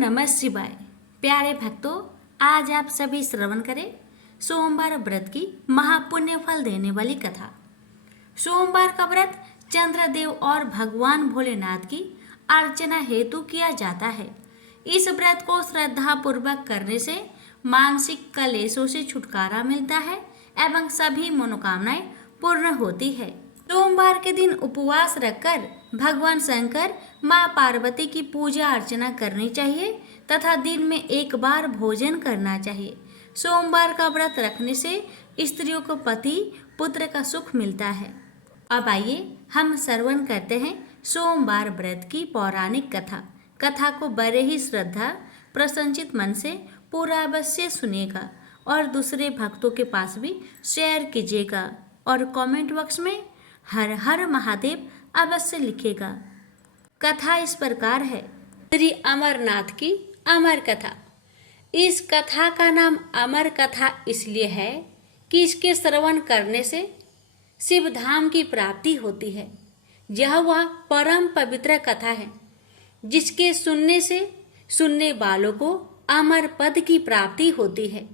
नमः शिवाय। प्यारे भक्तों, आज आप सभी श्रवण करें सोमवार व्रत की महापुण्य फल देने वाली कथा। सोमवार का व्रत चंद्रदेव और भगवान भोलेनाथ की अर्चना हेतु किया जाता है। इस व्रत को श्रद्धा पूर्वक करने से मानसिक कलेशों से छुटकारा मिलता है एवं सभी मनोकामनाएं पूर्ण होती है। सोमवार के दिन उपवास रखकर भगवान शंकर माँ पार्वती की पूजा अर्चना करनी चाहिए तथा दिन में एक बार भोजन करना चाहिए। सोमवार का व्रत रखने से स्त्रियों को पति पुत्र का सुख मिलता है। अब आइए हम श्रवण करते हैं सोमवार व्रत की पौराणिक कथा। कथा को बड़े ही श्रद्धा प्रसन्नचित मन से पूरा अवश्य सुनिएगा और दूसरे भक्तों के पास भी शेयर कीजिएगा और कमेंट बॉक्स में हर हर महादेव अवश्य लिखेगा। कथा इस प्रकार है। श्री अमरनाथ की अमर कथा। इस कथा का नाम अमर कथा इसलिए है कि इसके श्रवण करने से शिव धाम की प्राप्ति होती है। यह वह परम पवित्र कथा है जिसके सुनने से सुनने वालों को अमर पद की प्राप्ति होती है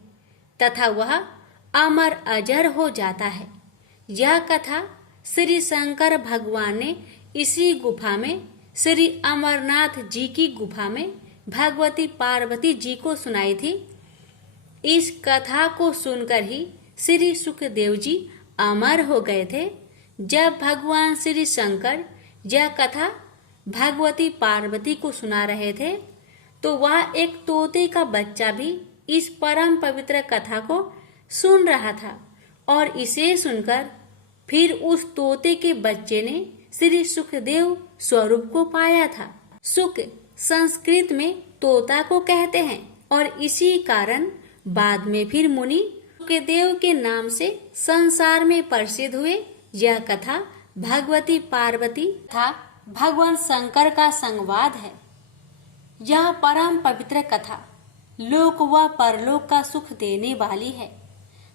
तथा वह अमर अजर हो जाता है। यह कथा श्री शंकर भगवान ने इसी गुफा में श्री अमरनाथ जी की गुफा में भगवती पार्वती जी को सुनाई थी। इस कथा को सुनकर ही श्री सुखदेव जी अमर हो गए थे। जब भगवान श्री शंकर यह कथा भगवती पार्वती को सुना रहे थे तो वह एक तोते का बच्चा भी इस परम पवित्र कथा को सुन रहा था और इसे सुनकर फिर उस तोते के बच्चे ने श्री सुखदेव स्वरूप को पाया था। सुख संस्कृत में तोता को कहते हैं और इसी कारण बाद में फिर मुनि सुखदेव के नाम से संसार में प्रसिद्ध हुए। यह कथा भगवती पार्वती तथा भगवान शंकर का संवाद है। यह परम पवित्र कथा लोक व परलोक का सुख देने वाली है।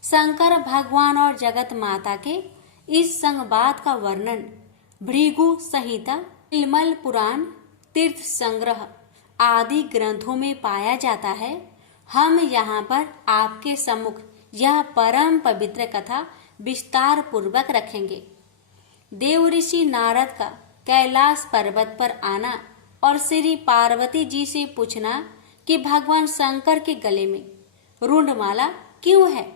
शंकर भगवान और जगत माता के इस संवाद का वर्णन भृगु संहिता, तिलमल पुराण, तीर्थ संग्रह आदि ग्रंथों में पाया जाता है। हम यहाँ पर आपके सम्मुख यह परम पवित्र कथा विस्तार पूर्वक रखेंगे। देव ऋषि नारद का कैलाश पर्वत पर आना और श्री पार्वती जी से पूछना कि भगवान शंकर के गले में रुंडमाला क्यों है।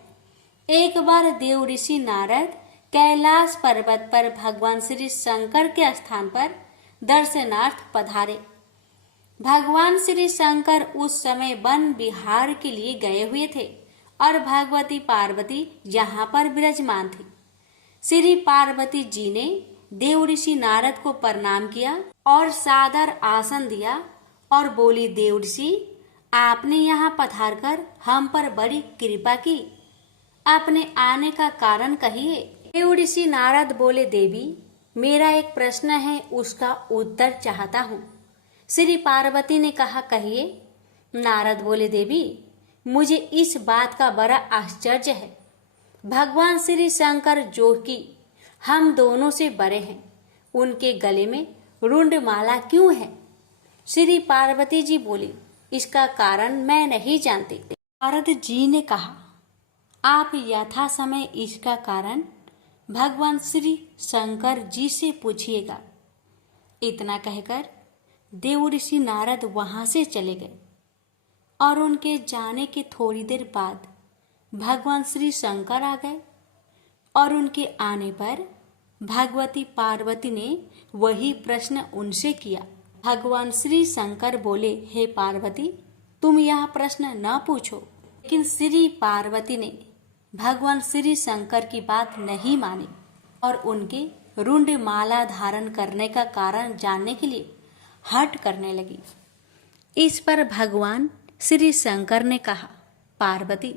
एक बार देव ऋषि नारद कैलाश पर्वत पर भगवान श्री शंकर के स्थान पर दर्शनार्थ पधारे। भगवान श्री शंकर उस समय वन विहार के लिए गए हुए थे और भगवती पार्वती यहाँ पर विराजमान थी। श्री पार्वती जी ने देव ऋषि नारद को प्रणाम किया और सादर आसन दिया और बोली, देव ऋषि आपने यहाँ पधारकर हम पर बड़ी कृपा की, अपने आने का कारण कहिए। देव ऋषि नारद बोले, देवी मेरा एक प्रश्न है, उसका उत्तर चाहता हूँ। श्री पार्वती ने कहा, कहिए। नारद बोले, देवी मुझे इस बात का बड़ा आश्चर्य है, भगवान श्री शंकर जो कि हम दोनों से बड़े हैं, उनके गले में रुंडमाला क्यों है। श्री पार्वती जी बोली, इसका कारण मैं नहीं जानती। नारद जी ने कहा, आप यथा समय इसका कारण भगवान श्री शंकर जी से पूछिएगा। इतना कहकर देव ऋषि नारद वहां से चले गए और उनके जाने के थोड़ी देर बाद भगवान श्री शंकर आ गए और उनके आने पर भगवती पार्वती ने वही प्रश्न उनसे किया। भगवान श्री शंकर बोले, हे पार्वती तुम यह प्रश्न न पूछो। लेकिन श्री पार्वती ने भगवान श्री शंकर की बात नहीं मानी और उनके रुंड माला धारण करने का कारण जानने के लिए हट करने लगी। इस पर भगवान श्री शंकर ने कहा, पार्वती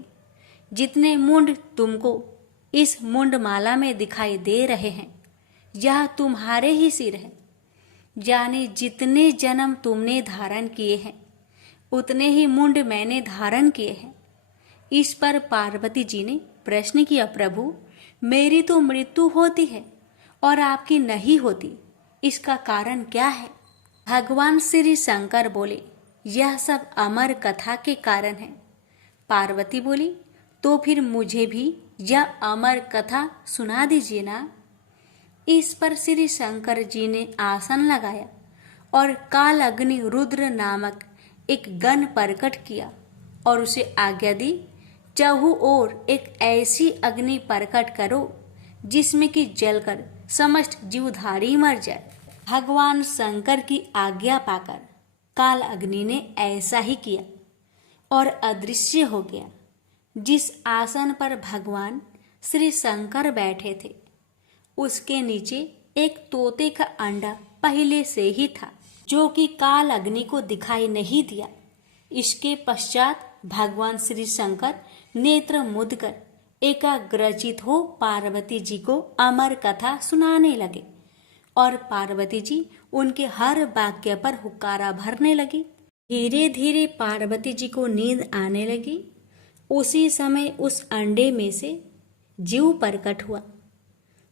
जितने मुंड तुमको इस मुंड माला में दिखाई दे रहे हैं यह तुम्हारे ही सिर है। यानी जितने जन्म तुमने धारण किए हैं उतने ही मुंड मैंने धारण किए हैं। इस पर पार्वती जी ने प्रश्न किया, प्रभु मेरी तो मृत्यु होती है और आपकी नहीं होती, इसका कारण क्या है। भगवान श्री शंकर बोले, यह सब अमर कथा के कारण है। पार्वती बोली, तो फिर मुझे भी यह अमर कथा सुना दीजिए ना। इस पर श्री शंकर जी ने आसन लगाया और काल अग्नि रुद्र नामक एक गण प्रकट किया और उसे आज्ञा दी, चहु ओर एक ऐसी अग्नि प्रकट करो जिसमें कि जलकर समस्त जीवधारी मर जाए। भगवान शंकर की आज्ञा पाकर काल अग्नि ने ऐसा ही किया और अदृश्य हो गया। जिस आसन पर भगवान श्री शंकर बैठे थे उसके नीचे एक तोते का अंडा पहले से ही था, जो कि काल अग्नि को दिखाई नहीं दिया। इसके पश्चात भगवान श्री शंकर नेत्र मूंद कर एकाग्रचित हो पार्वती जी को अमर कथा सुनाने लगे और पार्वती जी उनके हर वाक्य पर हुक्कारा भरने लगी। धीरे धीरे पार्वती जी को नींद आने लगी। उसी समय उस अंडे में से जीव प्रकट हुआ।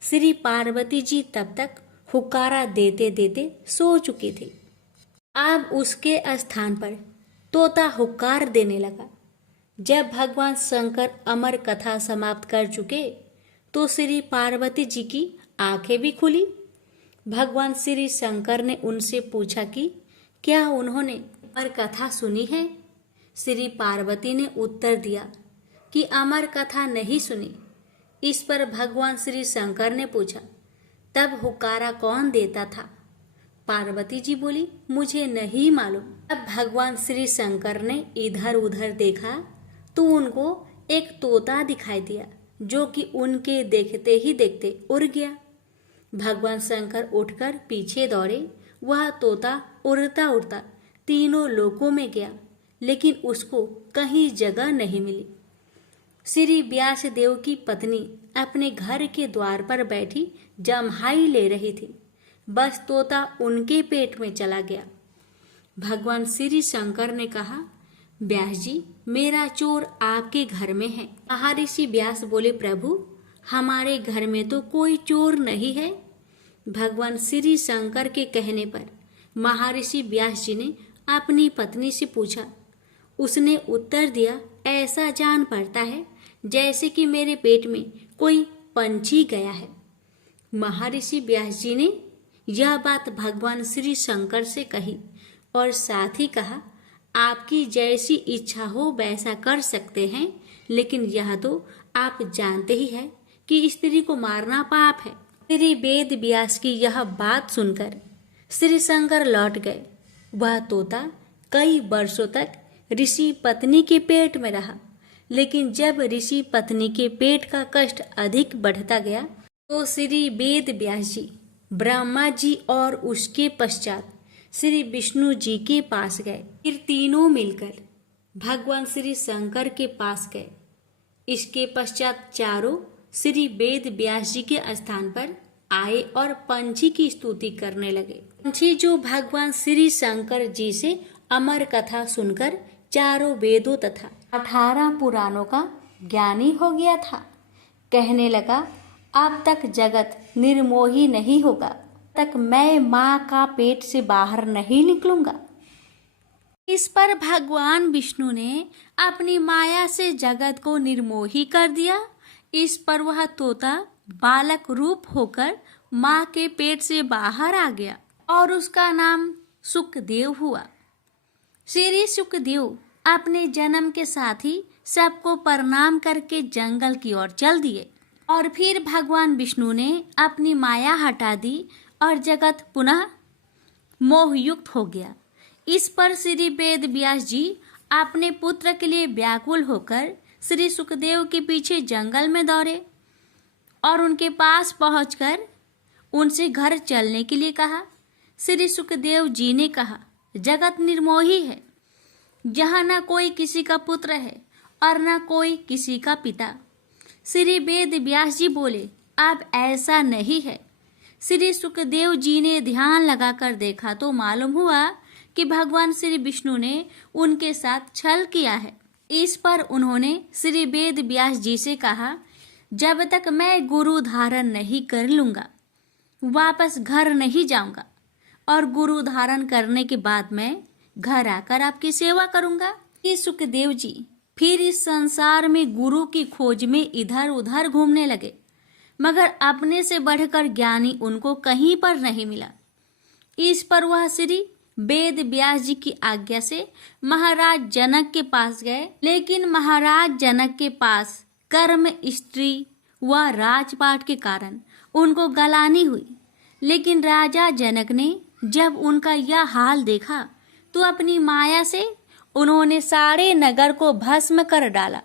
श्री पार्वती जी तब तक हुक्कारा देते देते सो चुकी थी। अब उसके स्थान पर तोता हुक्कार देने लगा। जब भगवान शंकर अमर कथा समाप्त कर चुके तो श्री पार्वती जी की आंखें भी खुली। भगवान श्री शंकर ने उनसे पूछा कि क्या उन्होंने अमर कथा सुनी है। श्री पार्वती ने उत्तर दिया कि अमर कथा नहीं सुनी। इस पर भगवान श्री शंकर ने पूछा, तब हुक्कारा कौन देता था। पार्वती जी बोली, मुझे नहीं मालूम। अब भगवान श्री शंकर ने इधर उधर देखा तो उनको एक तोता दिखाई दिया, जो कि उनके देखते ही देखते उड़ गया। भगवान शंकर उठकर पीछे दौड़े। वह तोता उड़ता उड़ता तीनों लोकों में गया, लेकिन उसको कहीं जगह नहीं मिली। श्री व्यास देव की पत्नी अपने घर के द्वार पर बैठी जम्हाई ले रही थी। बस तोता उनके पेट में चला गया। भगवान श्री शंकर ने कहा, व्यास जी, मेरा चोर आपके घर में है। महर्षि व्यास बोले, प्रभु, हमारे घर में तो कोई चोर नहीं है। भगवान श्री शंकर के कहने पर महर्षि व्यास जी ने अपनी पत्नी से पूछा। उसने उत्तर दिया, ऐसा जान पड़ता है जैसे कि मेरे पेट में कोई पंछी गया है। महर्षि व्यास जी ने यह बात भगवान श्री शंकर से कही और साथ ही कहा, आपकी जैसी इच्छा हो वैसा कर सकते हैं, लेकिन यह तो आप जानते ही हैं कि स्त्री को मारना पाप है। श्री वेद व्यास की यह बात सुनकर श्री शंकर लौट गए। वह तोता कई वर्षों तक ऋषि पत्नी के पेट में रहा, लेकिन जब ऋषि पत्नी के पेट का कष्ट अधिक बढ़ता गया तो श्री वेद व्यास जी, ब्रह्मा जी और उसके पश्चात श्री विष्णु जी के पास गए। फिर तीनों मिलकर भगवान श्री शंकर के पास गए। इसके पश्चात चारों श्री वेद व्यास जी के स्थान पर आए और पंछी की स्तुति करने लगे। पंछी जो भगवान श्री शंकर जी से अमर कथा सुनकर चारों वेदों तथा 18 पुराणों का ज्ञानी हो गया था, कहने लगा, अब तक जगत निर्मोही नहीं होगा, तक मैं माँ का पेट से बाहर नहीं निकलूंगा। इस पर भगवान विष्णु ने अपनी माया से जगत को निर्मोही कर दिया। इस पर वह तोता बालक रूप होकर माँ के पेट से बाहर आ गया और उसका नाम सुखदेव हुआ। श्री सुखदेव अपने जन्म के साथ ही सबको प्रणाम करके जंगल की ओर चल दिए और फिर भगवान विष्णु ने अपनी माया हटा दी और जगत पुनः मोहयुक्त हो गया। इस पर श्री वेद व्यास जी अपने पुत्र के लिए व्याकुल होकर श्री सुखदेव के पीछे जंगल में दौड़े और उनके पास पहुंचकर उनसे घर चलने के लिए कहा। श्री सुखदेव जी ने कहा, जगत निर्मोही है, जहाँ न कोई किसी का पुत्र है और न कोई किसी का पिता। श्री वेद व्यास जी बोले, अब ऐसा नहीं है। श्री सुखदेव जी ने ध्यान लगाकर देखा तो मालूम हुआ कि भगवान श्री विष्णु ने उनके साथ छल किया है। इस पर उन्होंने श्री वेद व्यास जी से कहा, जब तक मैं गुरु धारण नहीं कर लूँगा वापस घर नहीं जाऊँगा और गुरु धारण करने के बाद मैं घर आकर आपकी सेवा करूंगा। ये सुखदेव जी फिर इस संसार में गुरु की खोज में इधर उधर घूमने लगे, मगर अपने से बढ़कर ज्ञानी उनको कहीं पर नहीं मिला। इस पर वह श्री वेद व्यास जी की आज्ञा से महाराज जनक के पास गए, लेकिन महाराज जनक के पास कर्म स्त्री व राजपाट के कारण उनको गलानी हुई। लेकिन राजा जनक ने जब उनका यह हाल देखा तो अपनी माया से उन्होंने सारे नगर को भस्म कर डाला।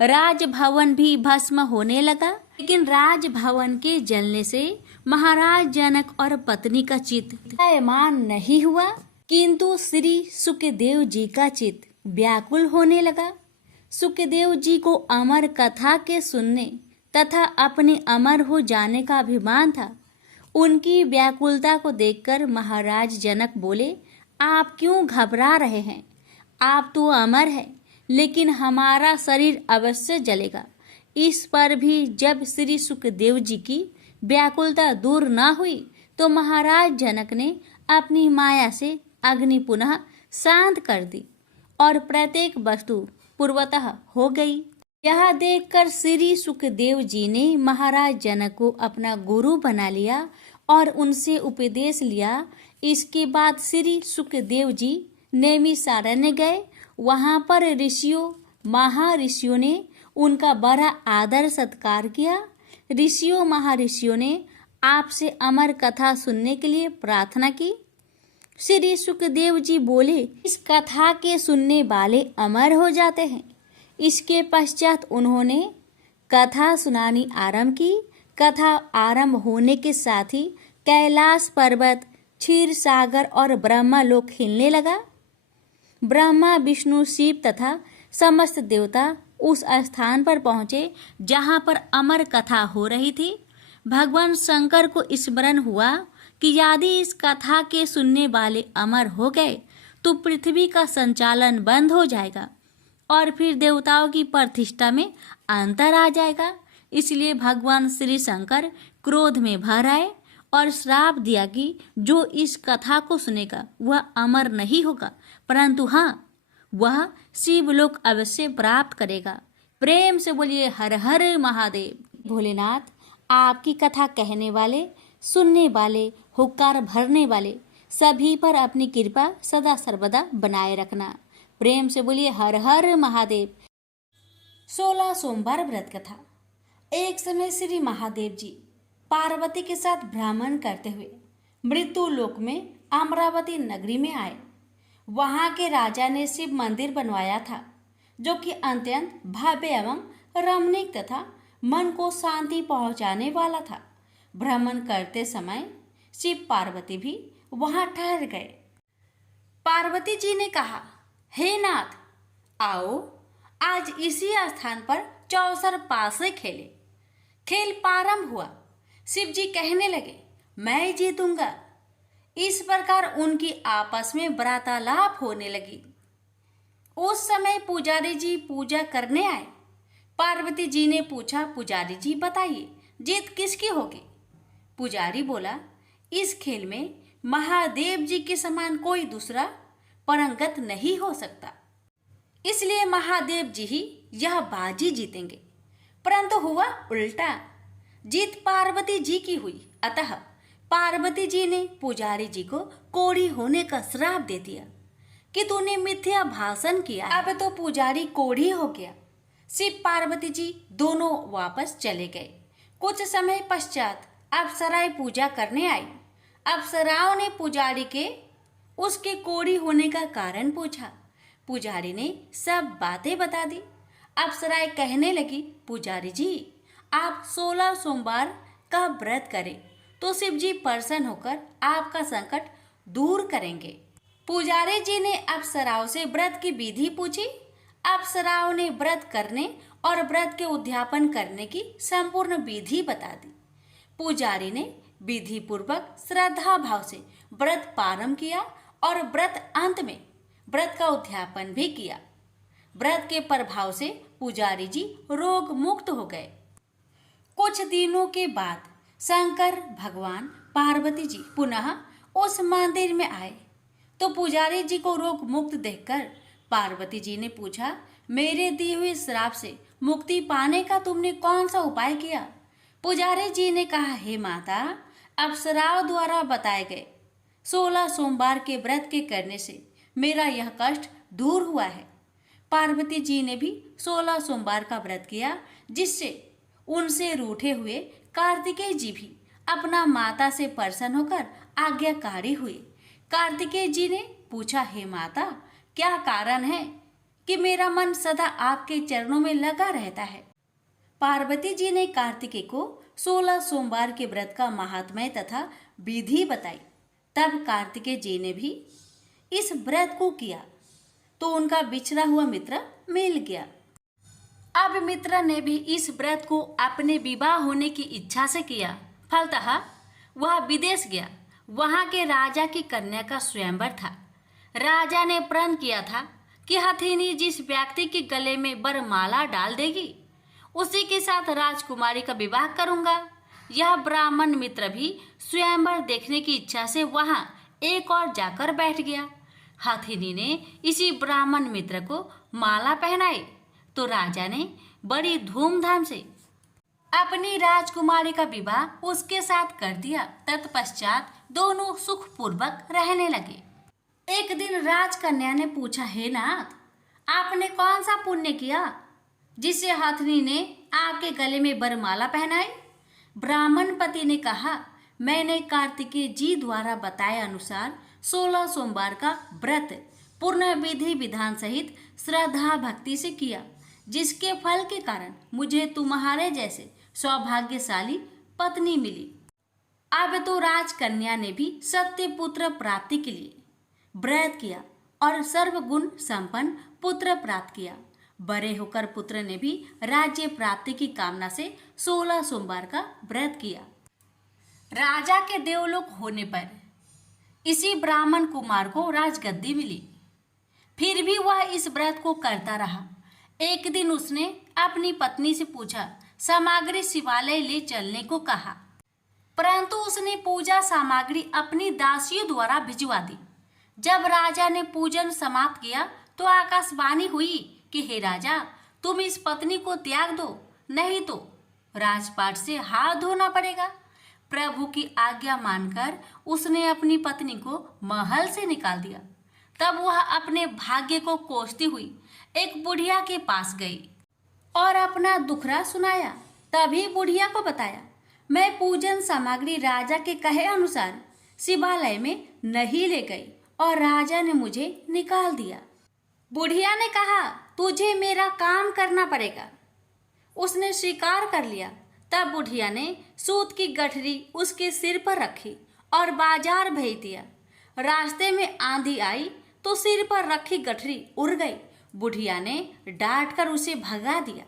राजभवन भी भस्म होने लगा, लेकिन राजभवन के जलने से महाराज जनक और पत्नी का चित्त दयामान नहीं हुआ, किंतु श्री सुखदेव जी का चित्त व्याकुल होने लगा। सुखदेव जी को अमर कथा के सुनने तथा अपने अमर हो जाने का अभिमान था। उनकी व्याकुलता को देखकर महाराज जनक बोले, आप क्यों घबरा रहे हैं? आप तो अमर हैं, लेकिन हमारा शरीर अवश्य जलेगा। इस पर भी जब श्री सुखदेव जी की व्याकुलता दूर न हुई तो महाराज जनक ने अपनी माया से अग्नि पुनः शांत कर दी और प्रत्येक वस्तु पूर्वतः हो गई। यह देखकर श्री सुखदेव जी ने महाराज जनक को अपना गुरु बना लिया और उनसे उपदेश लिया। इसके बाद श्री सुखदेव जी नैमिषारण्य गए। वहां पर ऋषियों महर्षियों ने उनका बड़ा आदर सत्कार किया। ऋषियों महर्षियों ने आपसे अमर कथा सुनने के लिए प्रार्थना की। श्री सुखदेव जी बोले, इस कथा के सुनने वाले अमर हो जाते हैं। इसके पश्चात उन्होंने कथा सुनानी आरंभ की। कथा आरंभ होने के साथ ही कैलाश पर्वत, क्षीर सागर और ब्रह्मा लोक हिलने लगा। ब्रह्मा, विष्णु, शिव तथा समस्त देवता उस स्थान पर पहुंचे जहां पर अमर कथा हो रही थी। भगवान शंकर को स्मरण हुआ कि यदि इस कथा के सुनने वाले अमर हो गए तो पृथ्वी का संचालन बंद हो जाएगा और फिर देवताओं की प्रतिष्ठा में अंतर आ जाएगा। इसलिए भगवान श्री शंकर क्रोध में भर आए और श्राप दिया कि जो इस कथा को सुनेगा वह अमर नहीं होगा, परंतु हाँ, वह शिवलोक अवश्य प्राप्त करेगा। प्रेम से बोलिए हर हर महादेव। भोलेनाथ, आपकी कथा कहने वाले, सुनने वाले, हुक्कार भरने वाले सभी पर अपनी कृपा सदा सर्वदा बनाए रखना। प्रेम से बोलिए हर हर महादेव। 16 सोमवार व्रत कथा। एक समय श्री महादेव जी पार्वती के साथ भ्रमण करते हुए मृत्यु लोक में अमरावती नगरी में आए। वहां के राजा ने शिव मंदिर बनवाया था, जो कि अत्यंत भव्य एवं रमणीक तथा मन को शांति पहुंचाने वाला था। भ्रमण करते समय शिव पार्वती भी वहां ठहर गए। पार्वती जी ने कहा, हे नाथ, आओ आज इसी स्थान पर चौसर पासे खेले। खेल प्रारंभ हुआ। शिव जी कहने लगे, मैं जीतूंगा। इस प्रकार उनकी आपस में वार्तालाप होने लगी। उस समय पुजारी जी पूजा करने आए। पार्वती जी ने पूछा, पुजारी जी बताइए, जीत किसकी होगी? पुजारी बोला, इस खेल में महादेव जी के समान कोई दूसरा परंगत नहीं हो सकता, इसलिए महादेव जी ही यह बाजी जीतेंगे। परंतु हुआ उल्टा, जीत पार्वती जी की हुई। अतः पार्वती जी ने पुजारी जी को कोढ़ी होने का श्राप दे दिया कि तूने मिथ्या भाषण किया। अब तो पुजारी कोढ़ी हो गया। शिव पार्वती जी दोनों वापस चले गए। कुछ समय पश्चात अप्सराएं पूजा करने आई। अप्सराओं ने पुजारी के उसके कोढ़ी होने का कारण पूछा। पुजारी ने सब बातें बता दी। अप्सराएं कहने लगी, पुजारी जी, आप 16 सोमवार का व्रत करें तो शिव जी प्रसन्न होकर आपका संकट दूर करेंगे। पुजारी जी ने अप्सराओं से व्रत की विधि पूछी। अप्सराओं ने व्रत करने और व्रत के उद्यापन करने की संपूर्ण विधि बता दी। पुजारी ने विधि पूर्वक श्रद्धा भाव से व्रत प्रारंभ किया और व्रत अंत में व्रत का उद्यापन भी किया। व्रत के प्रभाव से पुजारी जी रोग मुक्त हो गए। कुछ दिनों के बाद शंकर भगवान पार्वती जी पुनः उस मंदिर में आए तो पुजारी जी को रोग मुक्त देखकर पार्वती जी ने पूछा, मेरे दिए हुए श्राप से मुक्ति पाने का तुमने कौन सा उपाय किया? पुजारी जी ने कहा, हे माता, अप्सराओं द्वारा बताए गए 16 सोमवार के व्रत के करने से मेरा यह कष्ट दूर हुआ है। पार्वती जी ने भी 16 सोमवार का व्रत किया, जिससे उनसे रूठे हुए कार्तिकेय जी भी अपना माता से प्रसन्न होकर आज्ञाकारी हुए। कार्तिकेय जी ने पूछा, हे माता, क्या कारण है कि मेरा मन सदा आपके चरणों में लगा रहता है? पार्वती जी ने कार्तिकेय को 16 सोमवार के व्रत का महात्म्य तथा विधि बताई। तब कार्तिकेय जी ने भी इस व्रत को किया तो उनका बिछड़ा हुआ मित्र मिल गया। अब मित्र ने भी इस व्रत को अपने विवाह होने की इच्छा से किया। फलतः वह विदेश गया। वहां के राजा की कन्या का स्वयंवर था। राजा ने प्रण किया था कि हथिनी जिस व्यक्ति के गले में वरमाला डाल देगी उसी के साथ राजकुमारी का विवाह करूंगा। यह ब्राह्मण मित्र भी स्वयंवर देखने की इच्छा से वहां एक और जाकर बैठ गया। हथिनी ने इसी ब्राह्मण मित्र को माला पहनाई तो राजा ने बड़ी धूमधाम से अपनी राजकुमारी का विवाह उसके साथ कर दिया। तत्पश्चात दोनों सुखपूर्वक रहने लगे। एक दिन राजकन्या ने पूछा, हे नाथ, आपने कौन सा पुण्य किया जिससे हथिनी ने आपके गले में वरमाला पहनाई? ब्राह्मण पति ने कहा, मैंने कार्तिकेय जी द्वारा बताए अनुसार 16 सोमवार का व्रत पूर्ण विधि विधान सहित श्रद्धा भक्ति से किया, जिसके फल के कारण मुझे तुम्हारे जैसे सौभाग्यशाली पत्नी मिली। अब तो राजकन्या ने भी सत्य पुत्र प्राप्ति के लिए व्रत किया और सर्वगुण संपन्न पुत्र प्राप्त किया। बड़े होकर पुत्र ने भी राज्य प्राप्ति की कामना से 16 सोमवार का व्रत किया। राजा के देवलोक होने पर इसी ब्राह्मण कुमार को राजगद्दी मिली। फिर भी वह इस व्रत को करता रहा। एक दिन उसने अपनी पत्नी से पूछा, सामग्री शिवालय ले चलने को कहा, परंतु उसने पूजा सामग्री अपनी दासियों द्वारा भिजवा दी। जब राजा ने पूजन समाप्त किया तो आकाशवाणी हुई कि हे राजा, तुम इस पत्नी को त्याग दो, नहीं तो राजपाट से हाथ धोना पड़ेगा। प्रभु की आज्ञा मानकर उसने अपनी पत्नी को महल से निकाल दिया। तब वह अपने भाग्य को कोसती हुई एक बुढ़िया के पास गई और अपना दुखड़ा सुनाया। तभी बुढ़िया को बताया, मैं पूजन सामग्री राजा के कहे अनुसार शिवालय में नहीं ले गई और राजा ने मुझे निकाल दिया। बुढ़िया ने कहा, तुझे मेरा काम करना पड़ेगा। उसने स्वीकार कर लिया। तब बुढ़िया ने सूत की गठरी उसके सिर पर रखी और बाजार भेज दिया। रास्ते में आंधी आई तो सिर पर रखी गठरी उड़ गई। बुढ़िया ने डांट कर उसे भगा दिया।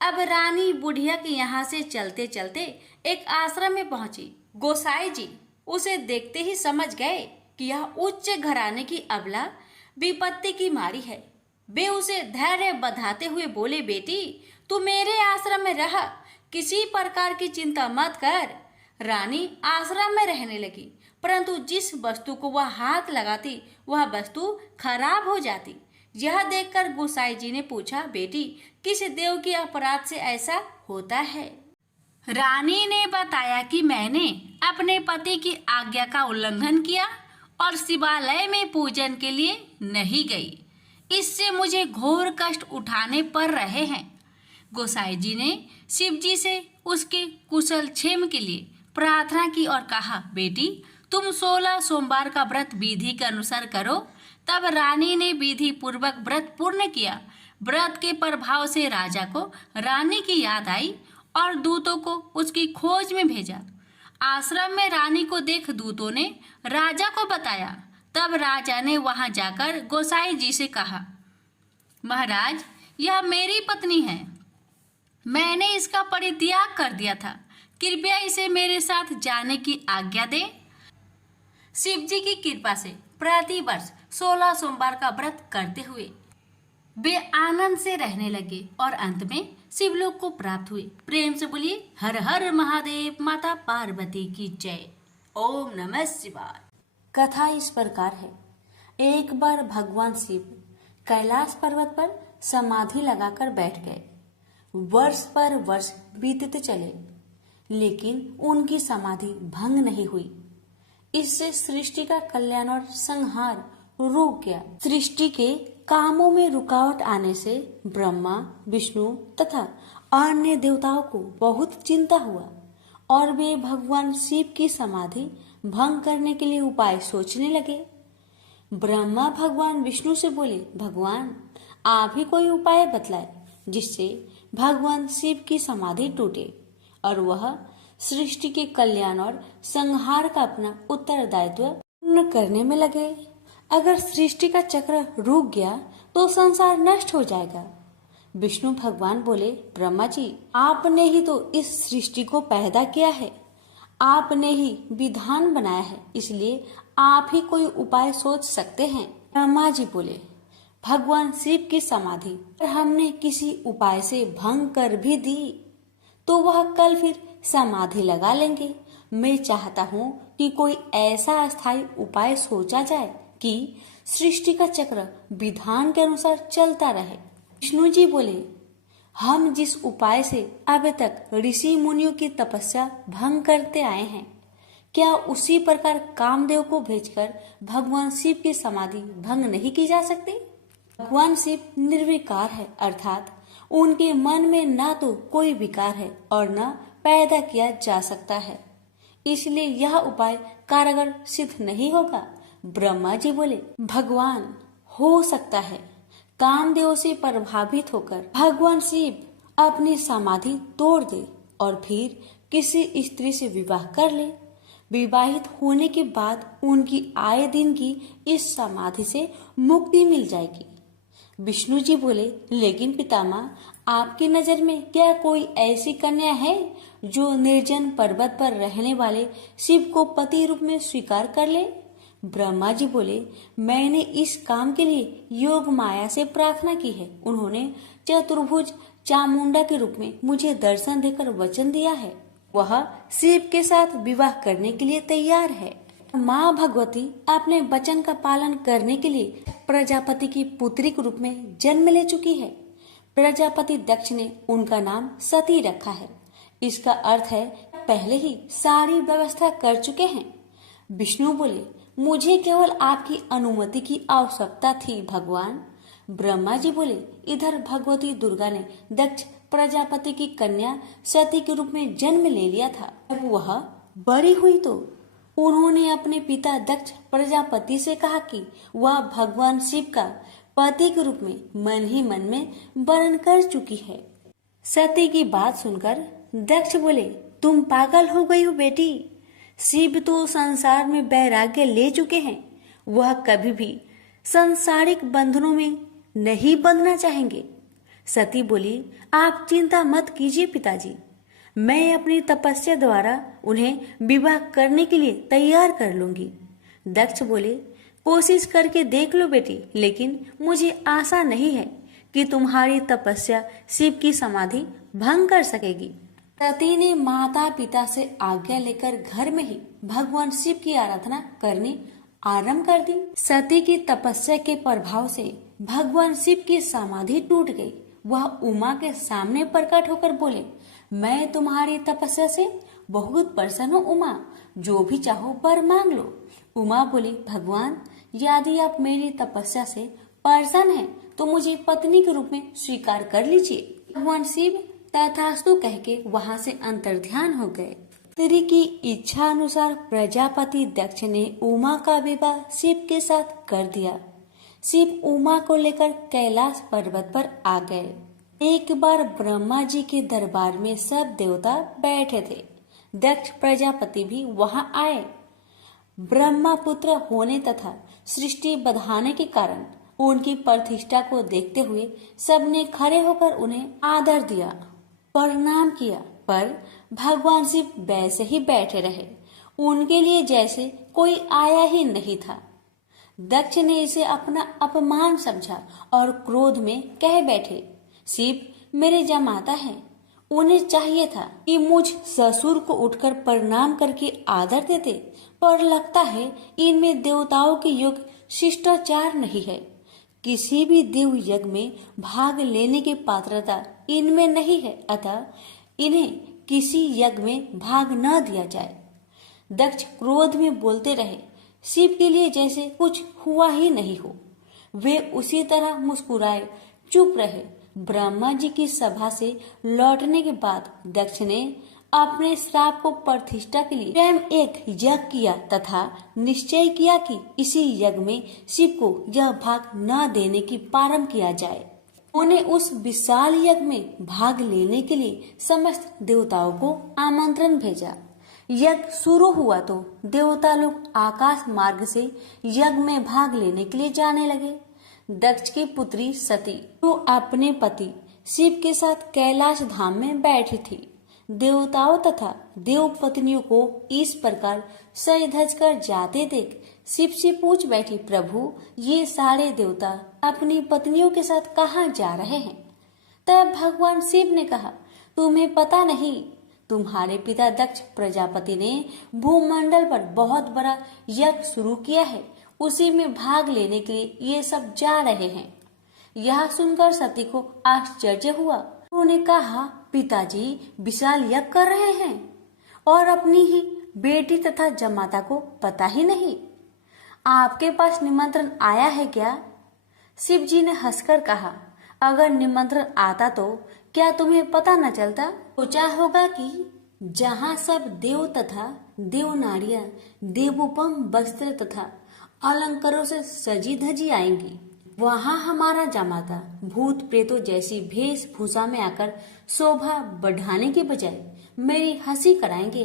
अब रानी बुढ़िया के यहाँ से चलते चलते एक आश्रम में पहुंची। गोसाई जी उसे देखते ही समझ गए कि यह उच्च घराने की अबला विपत्ति की मारी है। वे उसे धैर्य बंधाते हुए बोले, बेटी, तू मेरे आश्रम में रह, किसी प्रकार की चिंता मत कर। रानी आश्रम में रहने लगी, परंतु जिस वस्तु को वह हाथ लगाती वह वस्तु खराब हो जाती। यह देखकर गोसाई जी ने पूछा, बेटी, किस देव के अपराध से ऐसा होता है? रानी ने बताया कि मैंने अपने पति की आज्ञा का उल्लंघन किया और शिवालय में पूजन के लिए नहीं गई। इससे मुझे घोर कष्ट उठाने पड़ रहे हैं। गोसाई जी ने शिव जी से उसके कुशल क्षेम के लिए प्रार्थना की और कहा, बेटी, तुम 16 सोमवार का व्रत विधि के अनुसार करो। तब रानी ने विधि पूर्वक व्रत पूर्ण किया। व्रत के प्रभाव से राजा को रानी की याद आई और दूतों को उसकी खोज में भेजा। आश्रम में रानी को देख दूतों ने राजा को बताया। तब राजा ने वहां जाकर गोसाई जी से कहा, महाराज, यह मेरी पत्नी है। मैंने इसका परित्याग कर दिया था। कृपया इसे मेरे साथ जाने की आज्ञा दें। शिव जी की कृपा से प्रति वर्ष 16 सोमवार का व्रत करते हुए वे आनंद से रहने लगे और अंत में शिवलोक को प्राप्त हुए। प्रेम से बोलिए हर हर महादेव। माता पार्वती की जय। ओम नमः शिवाय। कथा इस प्रकार है। एक बार भगवान शिव कैलाश पर्वत पर समाधि लगाकर बैठ गए। वर्ष पर वर्ष बीतते चले, लेकिन उनकी समाधि भंग नहीं हुई। इससे सृष्टि का कल्याण और संहार रुक गया। सृष्टि के कामों में रुकावट आने से ब्रह्मा, विष्णु तथा अन्य देवताओं को बहुत चिंता हुआ और वे भगवान शिव की समाधि भंग करने के लिए उपाय सोचने लगे। ब्रह्मा भगवान विष्णु से बोले, भगवान आप ही कोई उपाय बतलाए जिससे भगवान शिव की समाधि टूटे और वह सृष्टि के कल्याण और संहार का अपना उत्तरदायित्व पूर्ण करने में लगे। अगर सृष्टि का चक्र रुक गया तो संसार नष्ट हो जाएगा। विष्णु भगवान बोले, ब्रह्मा जी आपने ही तो इस सृष्टि को पैदा किया है, आपने ही विधान बनाया है, इसलिए आप ही कोई उपाय सोच सकते हैं। ब्रह्मा जी बोले, भगवान शिव की समाधि पर हमने किसी उपाय से भंग कर भी दी तो वह कल फिर समाधि लगा लेंगे। मैं चाहता हूँ कि कोई ऐसा अस्थायी उपाय सोचा जाए कि सृष्टि का चक्र विधान के अनुसार चलता रहे। विष्णु जी बोले, हम जिस उपाय से अब तक ऋषि मुनियों की तपस्या भंग करते आए हैं, क्या उसी प्रकार कामदेव को भेजकर भगवान शिव की समाधि भंग नहीं की जा सकती? भगवान शिव निर्विकार है, अर्थात उनके मन में ना तो कोई विकार है और न पैदा किया जा सकता है, इसलिए यह उपाय कारगर सिद्ध नहीं होगा। ब्रह्मा जी बोले, भगवान हो सकता है कामदेव से प्रभावित होकर भगवान शिव अपनी समाधि तोड़ दे और फिर किसी स्त्री से विवाह कर ले। विवाहित होने के बाद उनकी आए दिन की इस समाधि से मुक्ति मिल जाएगी। विष्णु जी बोले, लेकिन पितामह आपकी नजर में क्या कोई ऐसी कन्या है जो निर्जन पर्वत पर रहने वाले शिव को पति रूप में स्वीकार कर ले? ब्रह्मा जी बोले, मैंने इस काम के लिए योग माया से प्रार्थना की है। उन्होंने चतुर्भुज चामुंडा के रूप में मुझे दर्शन देकर वचन दिया है, वह शिव के साथ विवाह करने के लिए तैयार है। माँ भगवती अपने वचन का पालन करने के लिए प्रजापति की पुत्री के रूप में जन्म ले चुकी है। प्रजापति दक्ष ने उनका नाम सती रखा है। इसका अर्थ है पहले ही सारी व्यवस्था कर चुके हैं। विष्णु बोले, मुझे केवल आपकी अनुमति की आवश्यकता थी भगवान। ब्रह्मा जी बोले, इधर भगवती दुर्गा ने दक्ष प्रजापति की कन्या सती के रूप में जन्म ले लिया था। जब वह बड़ी हुई तो उन्होंने अपने पिता दक्ष प्रजापति से कहा कि वह भगवान शिव का पति के रूप में मन ही मन में वर्ण कर चुकी है। सती की बात सुनकर दक्ष बोले, तुम पागल हो गई हो बेटी, शिव तो संसार में वैराग्य ले चुके हैं, वह कभी भी सांसारिक बंधनों में नहीं बंधना चाहेंगे। सती बोली, आप चिंता मत कीजिए पिताजी, मैं अपनी तपस्या द्वारा उन्हें विवाह करने के लिए तैयार कर लूंगी। दक्ष बोले, कोशिश करके देख लो बेटी, लेकिन मुझे आशा नहीं है कि तुम्हारी तपस्या शिव की समाधि भंग कर सकेगी। सती ने माता पिता से आज्ञा लेकर घर में ही भगवान शिव की आराधना करनी आरंभ कर दी। सती की तपस्या के प्रभाव से भगवान शिव की समाधि टूट गई। वह उमा के सामने प्रकट होकर बोले, मैं तुम्हारी तपस्या से बहुत प्रसन्न हूँ उमा, जो भी चाहो वर मांग लो। उमा बोली, भगवान यदि आप मेरी तपस्या से प्रसन्न हैं तो मुझे पत्नी के रूप में स्वीकार कर लीजिए। भगवान शिव तथास्तु कह के वहाँ से अंतर्ध्यान हो गए। स्त्री की इच्छा अनुसार प्रजापति दक्ष ने उमा का विवाह शिव के साथ कर दिया। शिव उमा को लेकर कैलाश पर्वत पर आ गए। एक बार ब्रह्मा जी के दरबार में सब देवता बैठे थे। दक्ष प्रजापति भी वहाँ आए। ब्रह्मा पुत्र होने तथा सृष्टि बढ़ाने के कारण उनकी प्रतिष्ठा को देखते हुए सबने खड़े होकर उन्हें आदर दिया, प्रणाम किया, पर भगवान शिव वैसे ही बैठे रहे, उनके लिए जैसे कोई आया ही नहीं था। दक्ष ने इसे अपना अपमान समझा और क्रोध में कह बैठे, शिव मेरे जमाता हैं, उन्हें चाहिए था कि मुझ ससुर को उठकर प्रणाम करके आदर देते, पर लगता है इनमें देवताओं के योग शिष्टाचार नहीं है। किसी भी देव यज्ञ में भाग लेने की पात्रता इनमें नहीं है, अतः इन्हें किसी यज्ञ में भाग न दिया जाए। दक्ष क्रोध में बोलते रहे, शिव के लिए जैसे कुछ हुआ ही नहीं हो। वे उसी तरह मुस्कुराए चुप रहे। ब्रह्मा जी की सभा से लौटने के बाद दक्ष ने अपने श्राप को प्रतिष्ठा के लिए स्वयं एक यज्ञ किया तथा निश्चय किया कि इसी यज्ञ में शिव को यह भाग न देने की प्रारंभ किया जाए। उन्होंने उस विशाल यज्ञ में भाग लेने के लिए समस्त देवताओं को आमंत्रण भेजा। यज्ञ शुरू हुआ तो देवता लोग आकाश मार्ग से यज्ञ में भाग लेने के लिए जाने लगे। दक्ष की पुत्री सती जो अपने पति शिव के साथ कैलाश धाम में बैठी थी, देवताओं तथा देव पत्नियों को इस प्रकार सज धज कर जाते देख शिव से पूछ बैठी, प्रभु ये सारे देवता अपनी पत्नियों के साथ कहाँ जा रहे हैं? तब भगवान शिव ने कहा, तुम्हें पता नहीं, तुम्हारे पिता दक्ष प्रजापति ने भूमंडल पर बहुत बड़ा यज्ञ शुरू किया है, उसी में भाग लेने के लिए ये सब जा रहे हैं। यह सुनकर सती को आश्चर्य हुआ। उन्होंने कहा, पिताजी विशाल यज्ञ कर रहे हैं और अपनी ही बेटी तथा जमाता को पता ही नहीं। आपके पास निमंत्रण आया है क्या? शिव जी ने हंसकर कहा, अगर निमंत्रण आता तो क्या तुम्हें पता न चलता? सोचा होगा कि जहाँ सब देव तथा देव नारियां देवोपम वस्त्र तथा अलंकारों से सजी धजी आएंगी, वहाँ हमारा जमाता भूत प्रेतों जैसी वेशभूषा में आकर शोभा बढ़ाने के बजाय मेरी हंसी कराएंगे।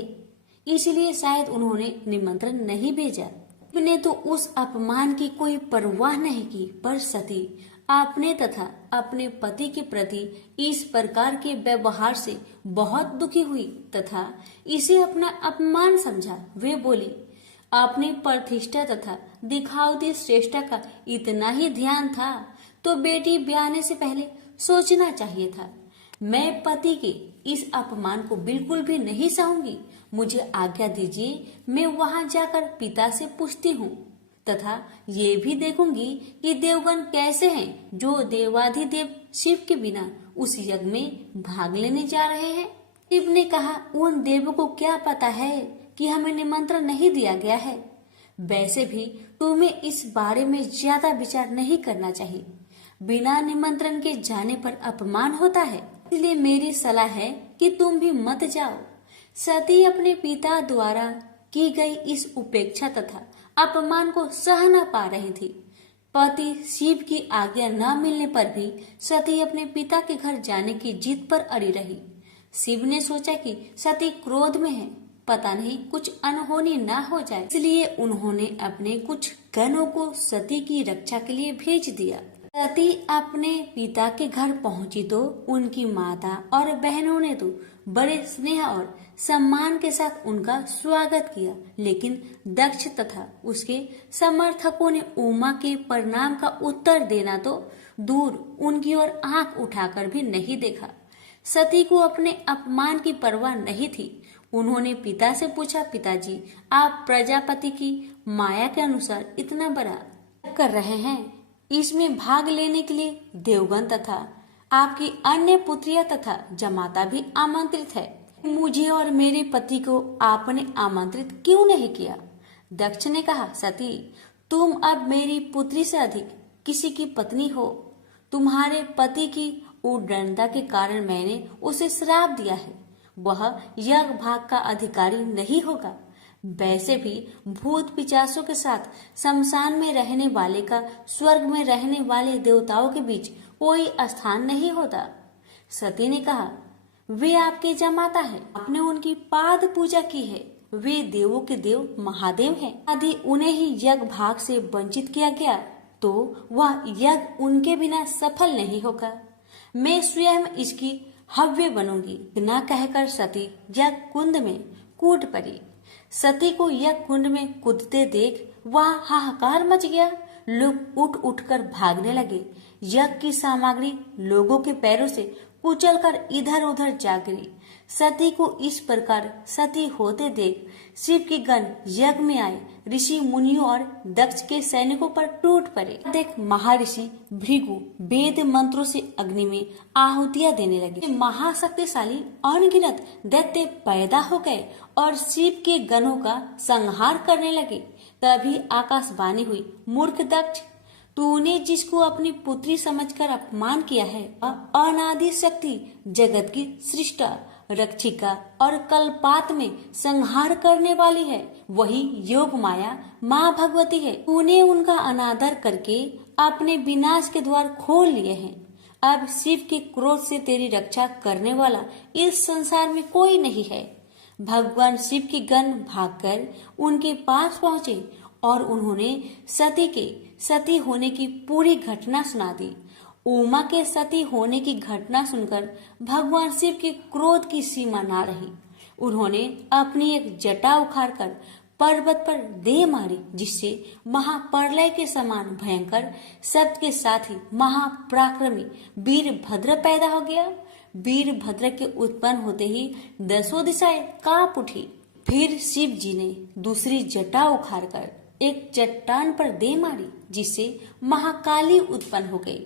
इसलिए शायद उन्होंने निमंत्रण नहीं भेजा। ने तो उस अपमान की कोई परवाह नहीं की, पर सती अपने तथा अपने पति के प्रति इस प्रकार के व्यवहार से बहुत दुखी हुई तथा इसे अपना अपमान समझा। वे बोली, अपनी प्रतिष्ठा तथा दिखावती श्रेष्ठता का इतना ही ध्यान था तो बेटी ब्याहने से पहले सोचना चाहिए था। मैं पति के इस अपमान को बिल्कुल भी नहीं सहूंगी। मुझे आज्ञा दीजिए, मैं वहां जाकर पिता से पूछती हूँ तथा ये भी देखूंगी कि देवगण कैसे हैं जो देवाधिदेव शिव के बिना उस यज्ञ में भाग लेने जा रहे हैं। शिव ने कहा, उन देवों को क्या पता है कि हमें निमंत्रण नहीं दिया गया है। वैसे भी तुम्हें इस बारे में ज्यादा विचार नहीं करना चाहिए। बिना निमंत्रण के जाने पर अपमान होता है, इसलिए मेरी सलाह है कि तुम भी मत जाओ। सती अपने पिता द्वारा की गई इस उपेक्षा तथा अपमान को सह न पा रही थी। पति शिव की आज्ञा न मिलने पर भी सती अपने पिता के घर जाने की जिद पर अड़ी रही। शिव ने सोचा कि सती क्रोध में है, पता नहीं कुछ अनहोनी न हो जाए, इसलिए उन्होंने अपने कुछ गणों को सती की रक्षा के लिए भेज दिया। सती अपने पिता के घर पहुंची तो उनकी माता और बहनों ने तो बड़े स्नेह और सम्मान के साथ उनका स्वागत किया, लेकिन दक्ष तथा उसके समर्थकों ने उमा के प्रणाम का उत्तर देना तो दूर उनकी ओर आंख उठाकर भी नहीं देखा। सती को अपने अपमान की परवाह नहीं थी। उन्होंने पिता से पूछा, पिताजी आप प्रजापति की माया के अनुसार इतना बड़ा कर रहे हैं, इसमें भाग लेने के लिए देवगण तथा आपकी अन्य पुत्रियां तथा जमाता भी आमंत्रित है। मुझे और मेरे पति को आपने आमंत्रित क्यों नहीं किया? दक्ष ने कहा, सती तुम अब मेरी पुत्री से अधिक किसी की पत्नी हो। तुम्हारे पति की उद्दंडता के कारण मैंने उसे श्राप दिया है, वह यज्ञ भाग का अधिकारी नहीं होगा। वैसे भी भूत पिचासों के साथ शमशान में रहने वाले का स्वर्ग में रहने वाले देवताओं के बीच कोई स्थान नहीं होता। सती ने कहा, वे आपके जमाता है, आपने उनकी पाद पूजा की है, वे देवों के देव महादेव हैं। यदि उन्हें ही यज्ञ भाग से वंचित किया गया तो वह यज्ञ उनके बिना सफल नहीं होगा। मैं स्वयं इसकी हव्य बनूंगी। न कहकर सती यज्ञ कुंड में कूद पड़ी। सती को यज्ञ कुंड में कूदते देख वहां हाहाकार मच गया। लोग उठ उठकर भागने लगे। यज्ञ की सामग्री लोगों के पैरों से कुचलकर इधर उधर जा गिरी। सती को इस प्रकार सती होते देख शिव के गण यज्ञ में आए, ऋषि मुनियों और दक्ष के सैनिकों पर टूट पड़े। देख महर्षि भृगु वेद मंत्रों से अग्नि में आहुतियां देने लगे। महाशक्तिशाली अनगिनत दैत्य पैदा हो गए और शिव के गणों का संहार करने लगे। तभी आकाशवाणी हुई, मूर्ख दक्ष, तूने जिसको अपनी पुत्री समझकर अपमान किया है, अनादि शक्ति, जगत की सृष्टा, रक्षिका और कल्पात में संहार करने वाली है, वही योग माया माँ भगवती है। तूने उनका अनादर करके अपने विनाश के द्वार खोल लिए हैं। अब शिव के क्रोध से तेरी रक्षा करने वाला इस संसार में कोई नहीं है। भगवान शिव के गण भागकर उनके पास पहुँचे और उन्होंने सती के सती होने की पूरी घटना सुना दी। उमा के सती होने की घटना सुनकर भगवान शिव के क्रोध की सीमा ना रही। उन्होंने अपनी एक जटा उखाड़कर पर्वत पर दे मारी, जिससे महाप्रलय के समान भयंकर शब्द के साथ ही महापराक्रमी वीरभद्र पैदा हो गया। वीरभद्र के उत्पन्न होते ही 10 दिशाएं कांप उठी। फिर शिव जी ने दूसरी जटा उखाड़कर एक चट्टान पर दे मारी, जिससे महाकाली उत्पन्न हो गई।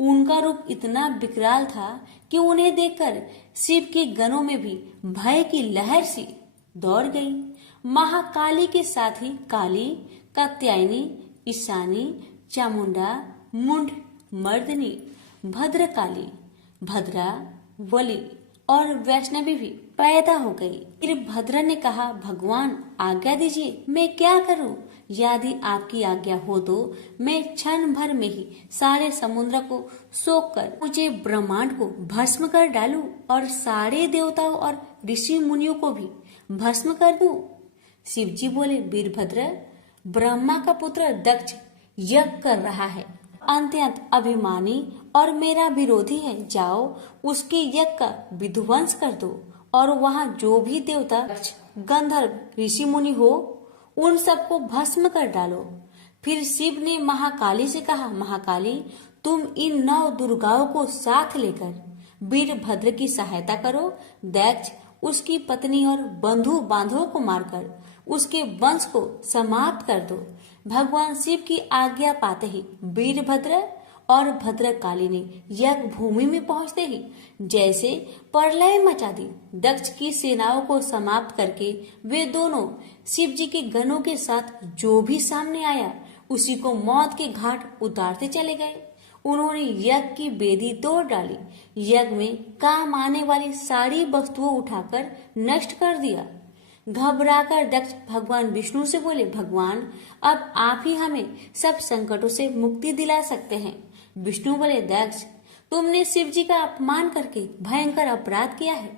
उनका रूप इतना विकराल था कि उन्हें देखकर शिव के गणों में भी भय की लहर सी दौड़ गई। महाकाली के साथ ही काली, कात्यायनी, ईशानी, चामुंडा, मुंड, मर्दनी, भद्रकाली, भद्रा, वली और वैष्णवी भी पैदा हो गई। फिर भद्र ने कहा, भगवान आज्ञा दीजिए, मैं क्या करूं? यदि आपकी आज्ञा हो तो मैं क्षण भर में ही सारे समुद्र को सोख कर मुझे ब्रह्मांड को भस्म कर डालूं और सारे देवताओं और ऋषि मुनियों को भी भस्म कर दूं। शिव जी बोले, वीरभद्र, ब्रह्मा का पुत्र दक्ष यज्ञ कर रहा है, अत्यंत अभिमानी और मेरा विरोधी है। जाओ उसके यज्ञ का विध्वंस कर दो और वहाँ जो भी देवता, गंधर्व, ऋषि मुनि हो, उन सबको भस्म कर डालो। फिर शिव ने महाकाली से कहा, महाकाली, तुम इन 9 दुर्गाओं को साथ लेकर वीरभद्र की सहायता करो। दक्ष उसकी पत्नी और बंधु बांधवों को मारकर उसके वंश को समाप्त कर दो। भगवान शिव की आज्ञा पाते ही वीरभद्र और भद्रकाली ने यज्ञ भूमि में पहुंचते ही जैसे प्रलय मचा दी। दक्ष की सेनाओं को समाप्त करके वे दोनों शिव जी के गणों के साथ जो भी सामने आया उसी को मौत के घाट उतारते चले गए। उन्होंने यज्ञ की वेदी तोड़ डाली, यज्ञ में काम आने वाली सारी वस्तुओं उठाकर नष्ट कर दिया। घबराकर दक्ष भगवान विष्णु से बोले, भगवान, अब आप ही हमें सब संकटों से मुक्ति दिला सकते हैं। विष्णु बोले, दक्ष, तुमने शिव जी का अपमान करके भयंकर अपराध किया है।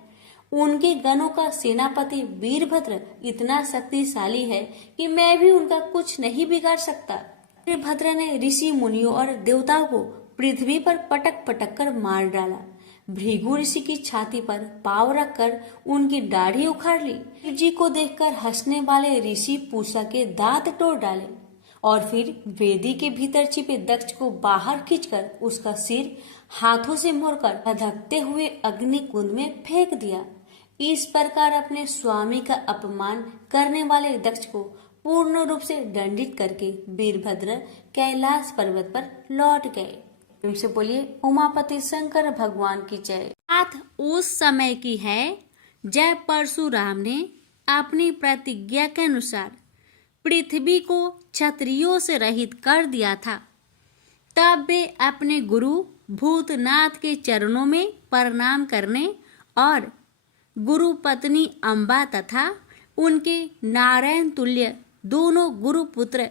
उनके गणों का सेनापति वीरभद्र इतना शक्तिशाली है कि मैं भी उनका कुछ नहीं बिगाड़ सकता। वीरभद्र ने ऋषि मुनियों और देवताओं को पृथ्वी पर पटक पटक कर मार डाला। भृगु ऋषि की छाती पर पांव रखकर उनकी दाढ़ी उखाड़ ली। शिव जी को देखकर हंसने वाले ऋषि पूषा के दांत तोड़ डाले और फिर वेदी के भीतर छिपे दक्ष को बाहर खींचकर उसका सिर हाथों से मोड़कर धधकते हुए अग्नि कुंड में फेंक दिया। इस प्रकार अपने स्वामी का अपमान करने वाले दक्ष को पूर्ण रूप से दंडित करके वीरभद्र कैलाश पर्वत पर लौट गए। से बोलिए, उमापति शंकर भगवान की जय। बात उस समय की है जब परशुराम ने अपनी प्रतिज्ञा के अनुसार पृथ्वी को क्षत्रियों से रहित कर दिया था। तब वे अपने गुरु भूतनाथ के चरणों में प्रणाम करने और गुरु पत्नी अम्बा तथा उनके नारायण तुल्य दोनों गुरु पुत्र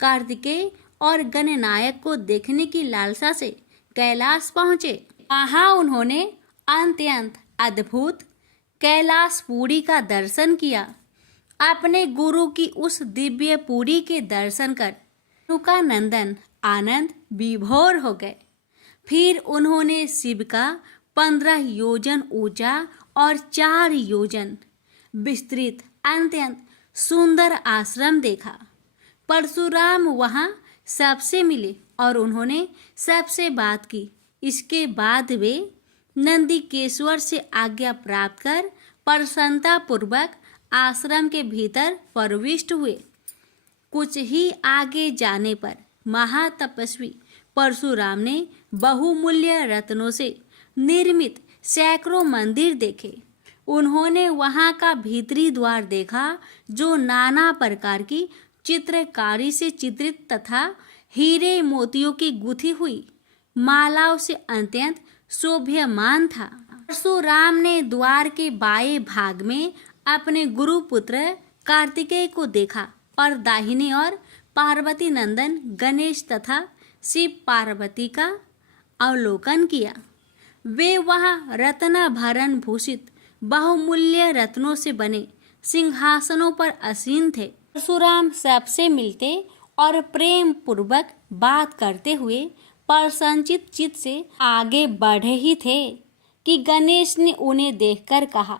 कार्तिकेय और गणनायक को देखने की लालसा से कैलाश पहुँचे। वहाँ उन्होंने अत्यंत अद्भुत कैलाशपुरी का दर्शन किया। अपने गुरु की उस दिव्य पुरी के दर्शन कर उनका नंदन आनंद विभोर हो गए। फिर उन्होंने शिव का 15 योजन ऊंचा और 4 योजन विस्तृत अत्यंत सुंदर आश्रम देखा। परशुराम वहाँ सबसे मिले और उन्होंने सबसे बात की। इसके बाद वे नंदीकेश्वर से आज्ञा प्राप्त कर प्रसन्नता पूर्वक आश्रम के भीतर प्रविष्ट हुए। कुछ ही आगे जाने पर महातपस्वी परशुराम ने बहुमूल्य रत्नों से निर्मित सैकड़ों मंदिर देखे। उन्होंने वहां का भीतरी द्वार देखा जो नाना प्रकार की चित्रकारी से चित्रित तथा हीरे मोतियों की गुथी हुई मालाओं से अत्यंत शोभ्यमान था। परशुराम ने द्वार के बाएं भाग में अपने गुरुपुत्र कार्तिकेय को देखा और दाहिने ओर पार्वती नंदन गणेश तथा शिव पार्वती का अवलोकन किया। वे वहां रत्नाभरण भूषित बहुमूल्य रत्नों से बने सिंहासनों पर आसीन थे। परशुराम सबसे मिलते और प्रेम पूर्वक बात करते हुए प्रसन्नचित चित्त से आगे बढ़े ही थे कि गणेश ने उन्हें देखकर कहा,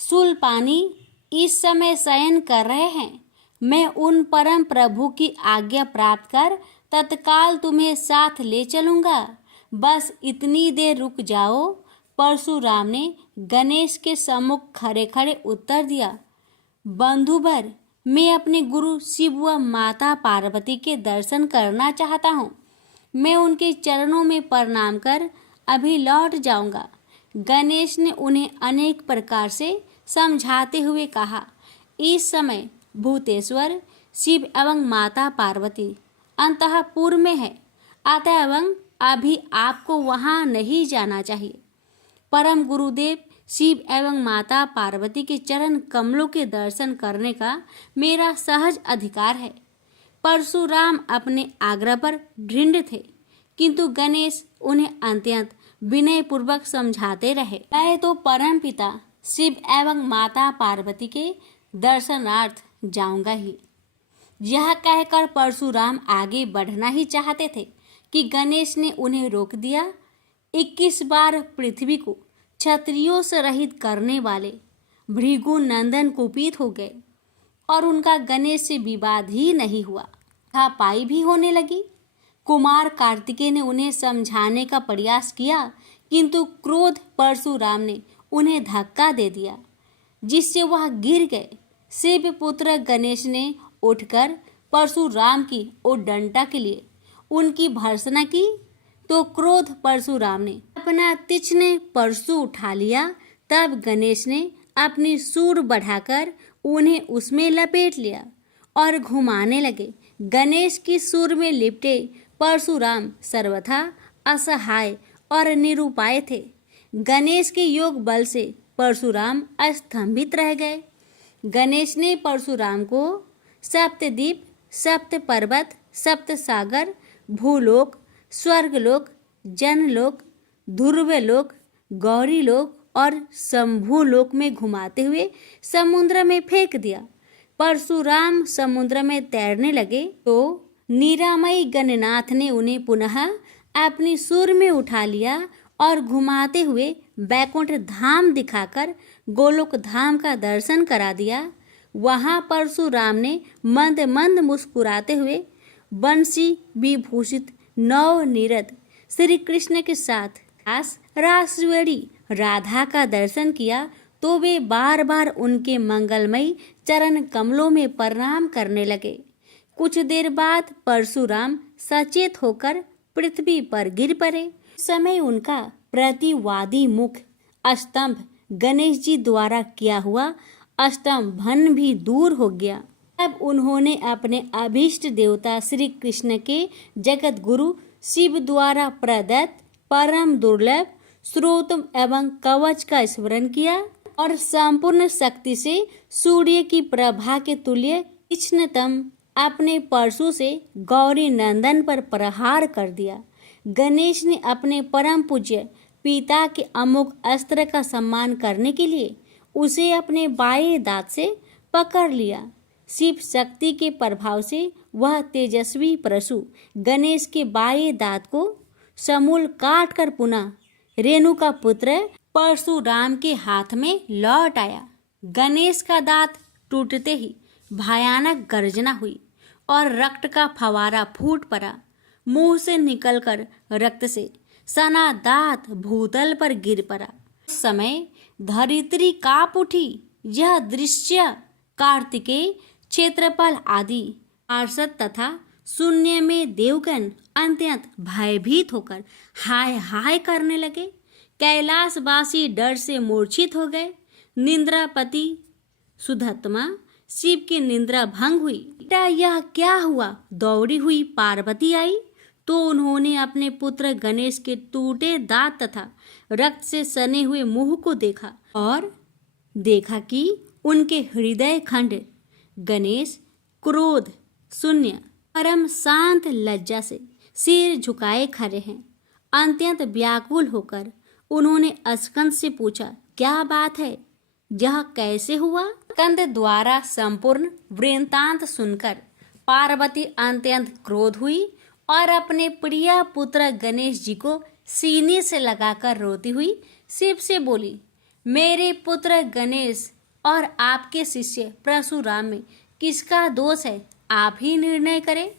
शूलपाणी इस समय शयन कर रहे हैं। मैं उन परम प्रभु की आज्ञा प्राप्त कर तत्काल तुम्हें साथ ले चलूंगा। बस इतनी देर रुक जाओ। परशुराम ने गणेश के सम्मुख खड़े खड़े उत्तर दिया, बंधुवर, मैं अपने गुरु शिव व माता पार्वती के दर्शन करना चाहता हूँ। मैं उनके चरणों में प्रणाम कर अभी लौट जाऊंगा। गणेश ने उन्हें अनेक प्रकार से समझाते हुए कहा, इस समय भूतेश्वर शिव एवं माता पार्वती अंतःपुर में है, अतएव अभी आपको वहां नहीं जाना चाहिए। परम गुरुदेव शिव एवं माता पार्वती के चरण कमलों के दर्शन करने का मेरा सहज अधिकार है। परशुराम अपने आग्रह पर दृढ़ थे, किंतु गणेश उन्हें अत्यंत विनय पूर्वक समझाते रहे। मैं तो परम पिता शिव एवं माता पार्वती के दर्शनार्थ जाऊंगा ही। यह कहकर परशुराम आगे बढ़ना ही चाहते थे कि गणेश ने उन्हें रोक दिया। 21 बार पृथ्वी को क्षत्रियों से रहित करने वाले भृगु नंदन कुपित हो गए और उनका गणेश से विवाद ही नहीं हुआ, हाथापाई भी होने लगी। कुमार कार्तिकेय ने उन्हें समझाने का प्रयास किया, किंतु क्रोध परशुराम ने उन्हें धक्का दे दिया, जिससे वह गिर गए। शिव पुत्र गणेश ने उठकर परशुराम की उद्दंडता के लिए उनकी भर्त्सना की, तो क्रोध परशुराम ने अपना तीक्ष्ण परशु उठा लिया। तब गणेश ने अपनी सूंड बढ़ाकर उन्हें उसमें लपेट लिया और घुमाने लगे। गणेश की सूंड में लिपटे परशुराम सर्वथा असहाय और निरुपाय थे। गणेश के योग बल से परशुराम स्तंभित रह गए। गणेश ने परशुराम को सप्तद्वीप, सप्त पर्वत, सप्त सागर, भूलोक, स्वर्गलोक, जनलोक, ध्रुवलोक, गौरीलोक और शंभुलोक में घुमाते हुए समुद्र में फेंक दिया। परशुराम समुद्र में तैरने लगे तो निरामयी गणनाथ ने उन्हें पुनः अपनी सूंड में उठा लिया और घुमाते हुए बैकुंठ धाम दिखाकर गोलोक धाम का दर्शन करा दिया। वहां परशुराम ने मंद मंद मुस्कुराते हुए बंसी विभूषित नव निरत श्री कृष्ण के साथ रासवड़ी राधा का दर्शन किया, तो वे बार बार उनके मंगलमयी चरण कमलों में प्रणाम करने लगे। कुछ देर बाद परशुराम सचेत होकर पृथ्वी पर गिर पड़े। समय उनका प्रतिवादी मुख स्तंभ गणेश जी द्वारा किया हुआ स्तंभन भी दूर हो गया। तब उन्होंने अपने अभीष्ट देवता श्री कृष्ण के जगत गुरु शिव द्वारा प्रदत्त परम दुर्लभ स्रोत एवं कवच का स्मरण किया और संपूर्ण शक्ति से सूर्य की प्रभा के तुल्य तीक्ष्णतम अपने परशु से गौरी नंदन पर प्रहार कर दिया। गणेश ने अपने परम पूज्य पिता के अमोघ अस्त्र का सम्मान करने के लिए उसे अपने बाएं दांत से पकड़ लिया। शिव शक्ति के प्रभाव से वह तेजस्वी परशु गणेश के बाएं दांत को समूल काट कर पुनः रेणु का पुत्र परशुराम के हाथ में लौट आया। गणेश का दांत टूटते ही भयानक गर्जना हुई और रक्त का फवारा फूट पड़ा। मुंह से निकलकर रक्त से सना दांत भूतल पर गिर पड़ा। उस समय धरित्री काँप उठी। यह दृश्य कार्तिकेय, क्षेत्रपाल आदि पार्षद तथा शून्य में देवगण अत्यंत भयभीत होकर हाय हाय करने लगे। कैलाशवासी डर से मूर्छित हो गए। निंद्रापति सुधत्मा शिव की निंद्रा भंग हुई। बेटा यह क्या हुआ? दौड़ी हुई पार्वती आई तो उन्होंने अपने पुत्र गणेश के टूटे दांत तथा रक्त से सने हुए मुंह को देखा और देखा कि उनके हृदय खंड गणेश क्रोध शून्य परम शांत लज्जा से सिर झुकाए खड़े हैं। अत्यंत व्याकुल होकर उन्होंने स्कंद से पूछा, क्या बात है? यह कैसे हुआ? स्कंद द्वारा संपूर्ण वृत्तांत सुनकर पार्वती अत्यंत क्रोध हुई और अपने प्रिय पुत्र गणेश जी को सीने से लगाकर रोती हुई शिव से बोली, मेरे पुत्र गणेश और आपके शिष्य परशुराम में किसका दोष है? आप ही निर्णय करें।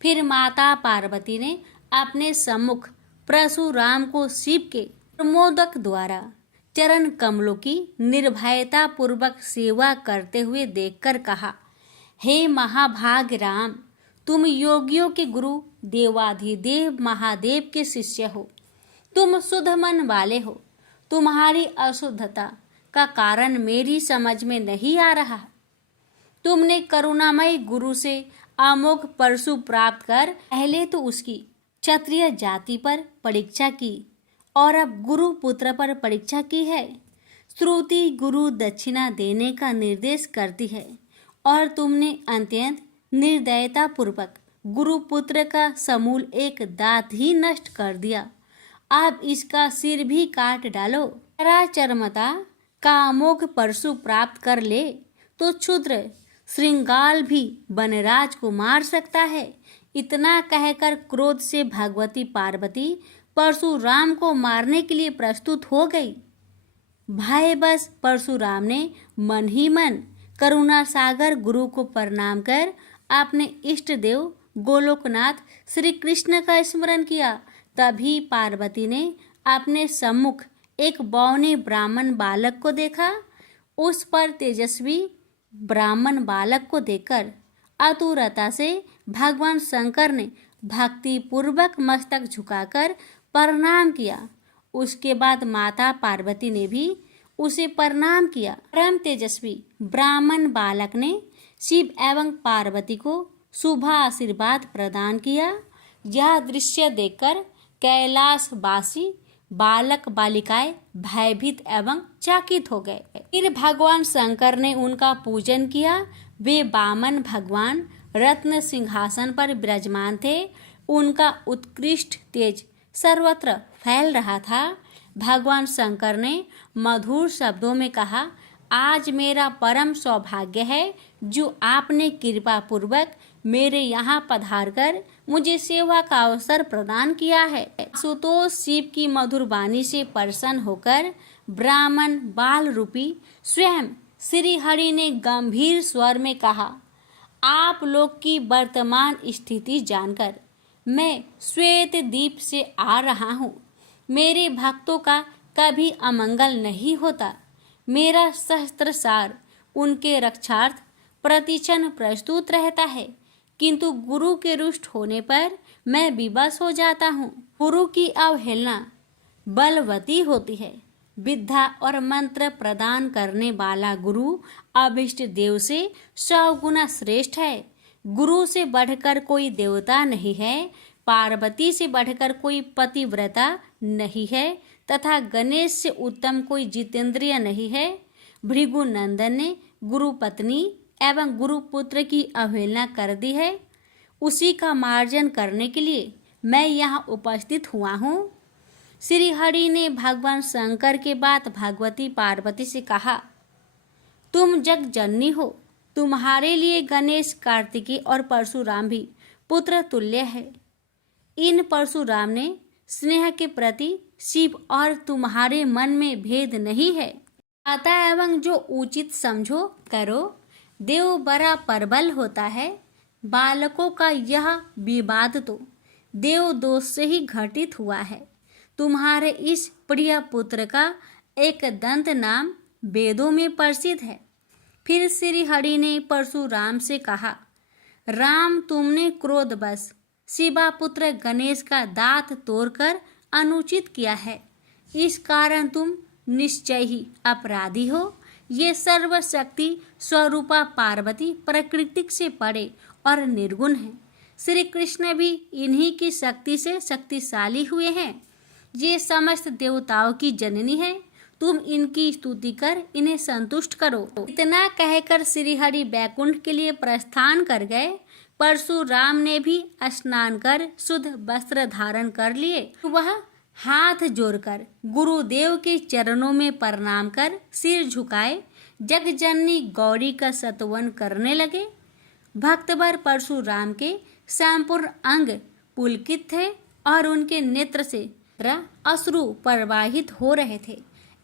फिर माता पार्वती ने अपने सम्मुख परशुराम को शिव के प्रमोदक द्वारा चरण कमलों की निर्भयता पूर्वक सेवा करते हुए देखकर कहा, हे महाभाग राम, तुम योगियों के गुरु देवाधिदेव महादेव के शिष्य हो। तुम शुद्ध मन वाले हो। तुम्हारी अशुद्धता का कारण मेरी समझ में नहीं आ रहा। तुमने करुणामय गुरु से अमोघ परशु प्राप्त कर पहले तो उसकी क्षत्रिय जाति पर परीक्षा की और अब गुरु पुत्र पर परीक्षा की है। श्रुति गुरु दक्षिणा देने का निर्देश करती है और तुमने अत्यंत निर्दयता पूर्वक गुरु पुत्र का समूल एक दांत ही नष्ट कर दिया। अब इसका सिर भी काट डालो। चरमता का अमोघ परशु प्राप्त कर ले तो क्षुद्र श्रृंगाल भी वनराज को मार सकता है। इतना कहकर क्रोध से भगवती पार्वती परशुराम को मारने के लिए प्रस्तुत हो गई। भय बस परशुराम ने मन ही मन करुणा सागर गुरु को प्रणाम कर अपने इष्ट देव गोलोकनाथ श्री कृष्ण का स्मरण किया। तभी पार्वती ने अपने सम्मुख एक बौने ब्राह्मण बालक को देखा। उस पर तेजस्वी ब्राह्मण बालक को देखकर आतुरता से भगवान शंकर ने भक्ति पूर्वक मस्तक झुकाकर प्रणाम किया। उसके बाद माता पार्वती ने भी उसे प्रणाम किया। परम तेजस्वी ब्राह्मण बालक ने शिव एवं पार्वती को शुभ आशीर्वाद प्रदान किया। यह दृश्य देखकर कैलाशवासी बालक बालिकाएं भयभीत एवं चकित हो गए। फिर भगवान शंकर ने उनका पूजन किया। वे वामन भगवान रत्न सिंहासन पर विराजमान थे। उनका उत्कृष्ट तेज सर्वत्र फैल रहा था। भगवान शंकर ने मधुर शब्दों में कहा, आज मेरा परम सौभाग्य है जो आपने कृपा पूर्वक मेरे यहाँ पधार कर मुझे सेवा का अवसर प्रदान किया है। सुतोष शिव की मधुर वाणी से प्रसन्न होकर ब्राह्मण बाल रूपी स्वयं श्री हरि ने गंभीर स्वर में कहा, आप लोग की वर्तमान स्थिति जानकर मैं श्वेत द्वीप से आ रहा हूँ। मेरे भक्तों का कभी अमंगल नहीं होता। मेरा सहस्त्रसार उनके रक्षार्थ प्रतिक्षण प्रस्तुत रहता है, किंतु गुरु के रुष्ट होने पर मैं विवश हो जाता हूँ। गुरु की अवहेलना बलवती होती है। विद्या और मंत्र प्रदान करने वाला गुरु अभिष्ट देव से 100 गुना श्रेष्ठ है। गुरु से बढ़कर कोई देवता नहीं है, पार्वती से बढ़कर कोई पतिव्रता नहीं है तथा गणेश से उत्तम कोई जितेंद्रिय नहीं है। भृगु नंदन ने गुरु पत्नी एवं गुरु पुत्र की अवहेलना कर दी है। उसी का मार्जन करने के लिए मैं यहाँ उपस्थित हुआ हूँ। श्री हरि ने भगवान शंकर के बाद भगवती पार्वती से कहा, तुम जग जननी हो। तुम्हारे लिए गणेश, कार्तिकेय और परशुराम भी पुत्र तुल्य है। इन परशुराम ने स्नेह के प्रति शिव और तुम्हारे मन में भेद नहीं है। आता एवं जो उचित समझो करो। देव बड़ा प्रबल होता है। बालकों का यह विवाद तो देव दोष से ही घटित हुआ है। तुम्हारे इस प्रिय पुत्र का एक दंत नाम वेदों में प्रसिद्ध है। फिर श्री हरि ने परशुराम से कहा, राम, तुमने क्रोधवश शिवा पुत्र गणेश का दांत तोड़कर अनुचित किया है। इस कारण तुम निश्चय ही अपराधी हो। ये सर्वशक्ति स्वरूपा पार्वती प्रकृति से परे और निर्गुण है। श्री कृष्ण भी इन्हीं की शक्ति से शक्तिशाली हुए हैं। ये समस्त देवताओं की जननी है। तुम इनकी स्तुति कर इन्हें संतुष्ट करो। इतना कहकर श्री हरि बैकुंठ के लिए प्रस्थान कर गए। परशुराम ने भी स्नान कर शुद्ध वस्त्र धारण कर लिए। वह हाथ जोड़कर गुरुदेव के चरणों में प्रणाम कर सिर झुकाए जगजननी गौरी का स्तवन करने लगे। भक्तवर परशुराम के संपूर्ण अंग पुलकित थे और उनके नेत्र से अश्रु प्रवाहित हो रहे थे।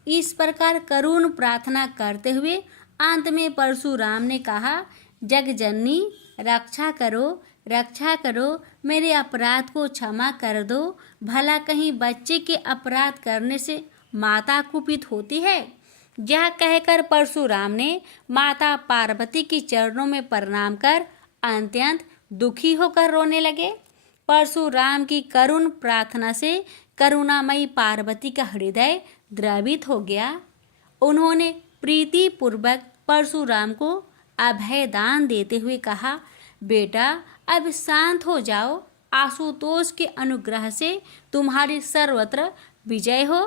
इस प्रकार करुण प्रार्थना करते हुए अंत में परशुराम ने कहा, जगजननी, रक्षा करो, रक्षा करो, मेरे अपराध को क्षमा कर दो। भला कहीं बच्चे के अपराध करने से माता कुपित होती है। यह कहकर परशुराम ने माता पार्वती के चरणों में प्रणाम कर अत्यंत दुखी होकर रोने लगे। परशुराम की करुण प्रार्थना से करुणामयी पार्वती का हृदय द्रवित हो गया। उन्होंने प्रीति पूर्वक परशुराम को अभय दान देते हुए कहा, बेटा, अब शांत हो जाओ। आशुतोष के अनुग्रह से तुम्हारी सर्वत्र विजय हो।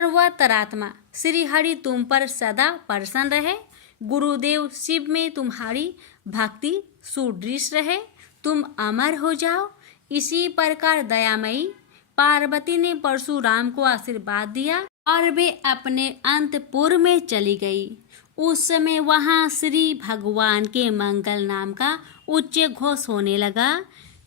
सर्वतरात्मा श्री हरि तुम पर सदा प्रसन्न रहे। गुरुदेव शिव में तुम्हारी भक्ति सुदृढ़ रहे। तुम अमर हो जाओ। इसी प्रकार दयामयी पार्वती ने परशुराम को आशीर्वाद दिया और वे अपने अंतपुर में चली गई। उस समय वहां श्री भगवान के मंगल नाम का उच्च घोष होने लगा।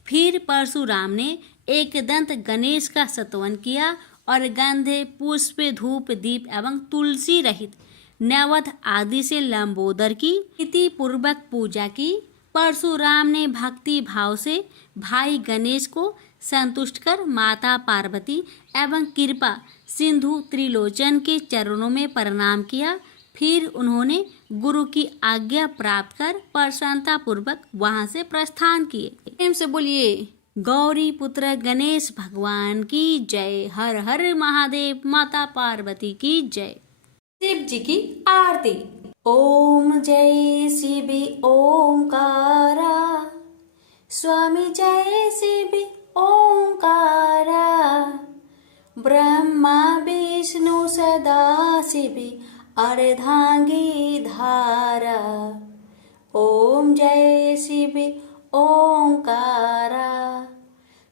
फिर परशुराम ने एक दंत गणेश का स्तवन किया और गंधे, पुष्प, धूप, दीप एवं तुलसी रहित नैवेद्य आदि से लंबोदर की विधि पूर्वक पूजा की। परशुराम ने भक्ति भाव से भाई गणेश को संतुष्ट कर माता पार्वती एवं कृपा सिंधु त्रिलोचन के चरणों में प्रणाम किया। फिर उन्होंने गुरु की आज्ञा प्राप्त कर प्रसन्नता पूर्वक वहां से प्रस्थान किए। प्रेम से बोलिए गौरी पुत्र गणेश भगवान की जय। हर हर महादेव। माता पार्वती की जय। शिव जी की आरती। ओम जय शिव ओंकारा, स्वामी जय शिव ओंकारा, ब्रह्मा विष्णु सदा शिव अर्धांगी धारा। ओम जय शिव ओंकारा,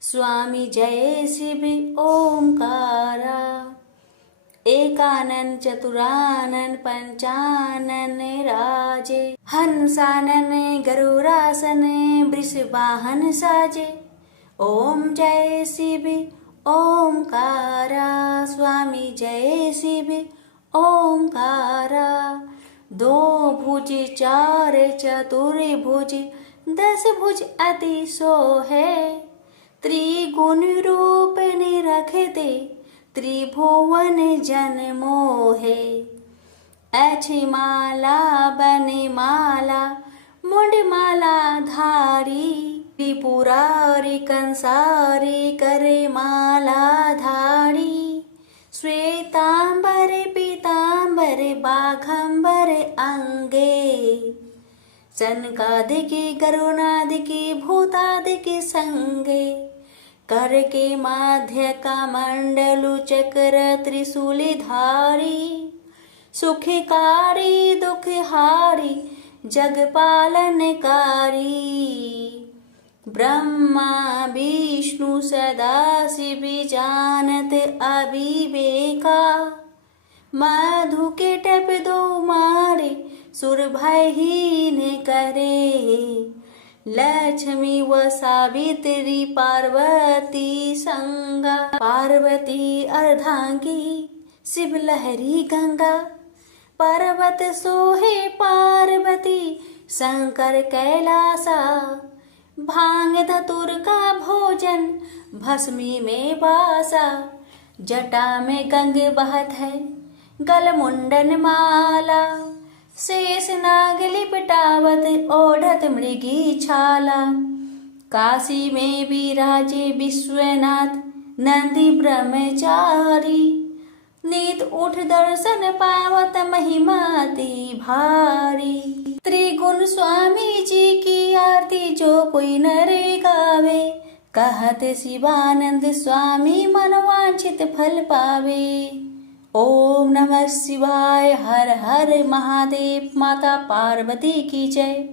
स्वामी जय शिव ओंकारा, एकानन चतुरानन पंचानन राजे, हंसानन गरुड़ासन वृषवाहन साजे। ओम जय शिव ओंकारा, स्वामी जय शिव ओंकारा, दो भुज चार चतुर्भुज, 10 भुज अति सोहे, त्रिगुण रूप निरखते त्रिभुवन जन मोहे। अच्छी माला बने माला, मुंड माला धारी, त्रिपुरारी कंसारी करे माला धारी। श्वेतांबर पीतांबर बाघंबर अंगे, सनकादिकी गरुणादिकी भूतादिकी संगे। कर के माध्य का मंडलु चक्र त्रिशूली धारी, सुखकारी दुखहारी जगपालनकारी। ब्रह्मा विष्णु सदा शिव जानत अविवेका, मधु के टप दो मारे सुर भयहीन करे। लक्ष्मी व सावित्री पार्वती संगा, पार्वती अर्धांगी शिव लहरी गंगा। पर्वत सोहे पार्वती शंकर कैलासा, भांग धतुर का भोजन भस्मी में बासा। जटा में गंग बहत है गल मुंडन माला, शेष नाग लिपटावत ओढ़त मृगी छाला। काशी में विराजे विश्वनाथ नंदी ब्रह्मचारी, नीत उठ दर्शन पावत महिमा अति भारी। त्रिगुण स्वामी जी की आरती जो कोई नरे गावे, कहत शिवानंद स्वामी मनवांछित फल पावे। ओम नमः शिवाय, हर हर महादेव, माता पार्वती की जय।